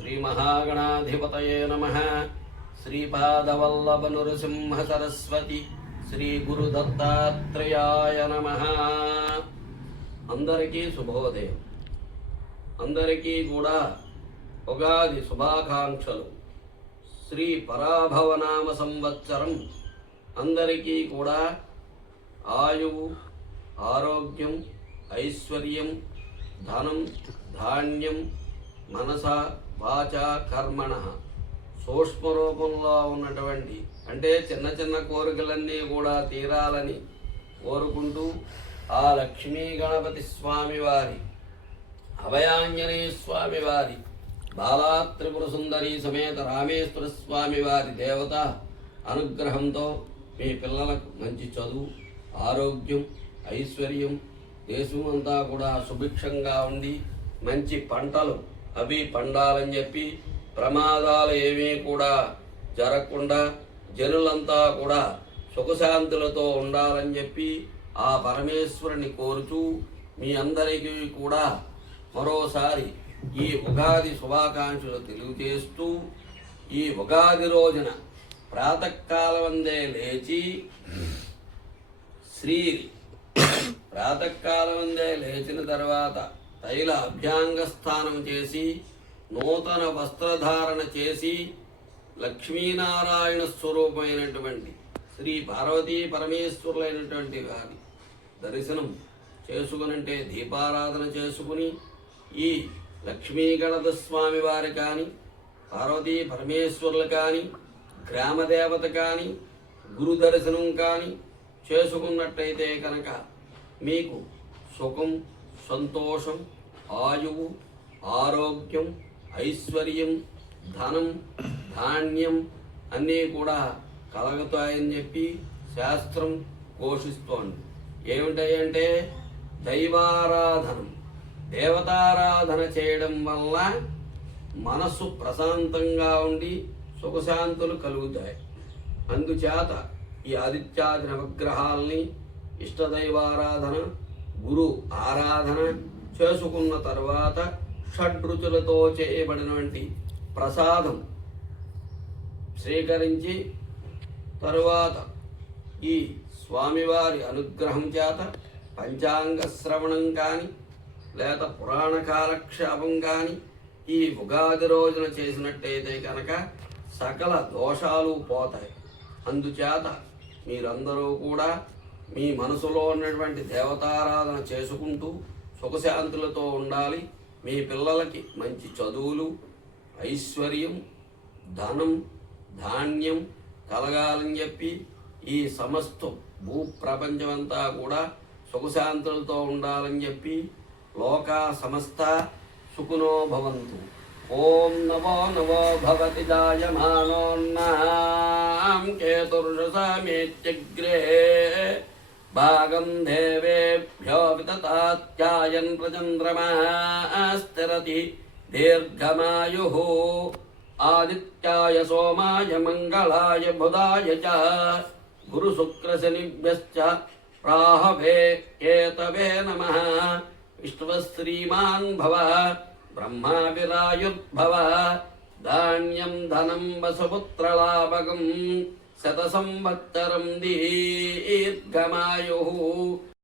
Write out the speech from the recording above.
శ్రీమహాగణాధిపతయే నమః. శ్రీపాదవల్లభ నృసింహ సరస్వతి శ్రీ గురు దత్తాత్రేయాయ నమః. అందరికీ శుభోదయం. అందరికీ కూడా ఉగాది శుభాకాంక్షలు. శ్రీ పరాభవనామ సంవత్సరం అందరికీ కూడా ఆయువు, ఆరోగ్యం, ఐశ్వర్యం, ధనం, ధాన్యం, మనస, వాచ, కర్మణ సూక్ష్మ రూపంలో ఉన్నటువంటి అంటే చిన్న చిన్న కోరికలన్నీ కూడా తీరాలని కోరుకుంటూ ఆ లక్ష్మీ గణపతి స్వామివారి, అభయాంజనేయ స్వామివారి, బాలా త్రిపుర సుందరి సమేత రామేశ్వర స్వామివారి దేవత అనుగ్రహంతో మీ పిల్లలకు మంచి చదువు, ఆరోగ్యం, ఐశ్వర్యం, దేశం అంతా కూడా సుభిక్షంగా ఉండి మంచి పంటలు అవి పండాలని చెప్పి ప్రమాదాలు ఏమీ కూడా జరగకుండా జనులంతా కూడా సుఖశాంతులతో ఉండాలని చెప్పి ఆ పరమేశ్వరుని కోరుతూ మీ అందరికీ కూడా మరోసారి ఈ ఉగాది శుభాకాంక్షలు తెలియజేస్తూ ఈ ఉగాది రోజున ప్రాతకాలమందే లేచి ప్రాతకాలమందే లేచిన తర్వాత తైల అభ్యాంగ స్నానం చేసి నూతన వస్త్రధారణ చేసి లక్ష్మీనారాయణ స్వరూపమైనటువంటి శ్రీ పార్వతీ పరమేశ్వరులైనటువంటి వారి దర్శనం చేసుకునంటే దీపారాధన చేసుకుని ఈ లక్ష్మీ గణపతి స్వామి వారి కానీ, పార్వతీ పరమేశ్వరులు కానీ, గ్రామదేవత కానీ, గురు దర్శనం కానీ చేసుకున్నట్టయితే కనుక మీకు సుఖం, సంతోషం, ఆయువు, ఆరోగ్యం, ఐశ్వర్యం, ధనం, ధాన్యం అన్నీ కూడా కలుగుతాయని చెప్పి శాస్త్రం ఘోషిస్తోంది. ఏమిటంటే దైవారాధనం, దేవతారాధన చేయడం వల్ల మనస్సు ప్రశాంతంగా ఉండి సుఖశాంతులు కలుగుతాయి. అందుచేత ఈ ఆదిత్యాది నవగ్రహాల్ని ఇష్టదైవారాధన, గురు ఆరాధన చేసుకున్న తర్వాత షడ్రుచులతో చేయబడినటువంటి ప్రసాదం స్వీకరించి తరువాత ఈ స్వామివారి అనుగ్రహం చేత పంచాంగ శ్రవణం కానీ లేదా పురాణ కాలక్షేపం కానీ ఈ ఉగాది రోజున చేసినట్టయితే కనుక సకల దోషాలు పోతాయి. అందుచేత మీరందరూ కూడా మీ మనసులో ఉన్నటువంటి దేవతారాధన చేసుకుంటూ సుఖశాంతులతో ఉండాలి. మీ పిల్లలకి మంచి చదువులు, ఐశ్వర్యం, ధనం, ధాన్యం కలగాలని చెప్పి ఈ సమస్త భూప్రపంచమంతా కూడా సుఖశాంతులతో ఉండాలని చెప్పి లోకా సమస్త సుఖినో భవంతు. ఓం నమో నమో భవతి జాయమానోన్నాం కేతుర్షసామేత్యగ్రే భాగం దేవేభ్యో వితతాత్యాయన్ ప్రచంద్రమా స్థిరతి దీర్ఘమాయుః. ఆదిత్యాయ సోమాయ మంగళాయ బుధాయ చ గురు శుక్ర శనిభ్యశ్చ రాహవే కేతవే నమః. విష్ణుశ్రీమాన్ భవ బ్రహ్మా విరాయుర్భవ. ధాన్యం ధనం వసుపుత్రలాభకం శత సంవత్సరం దీర్ఘమాయుః.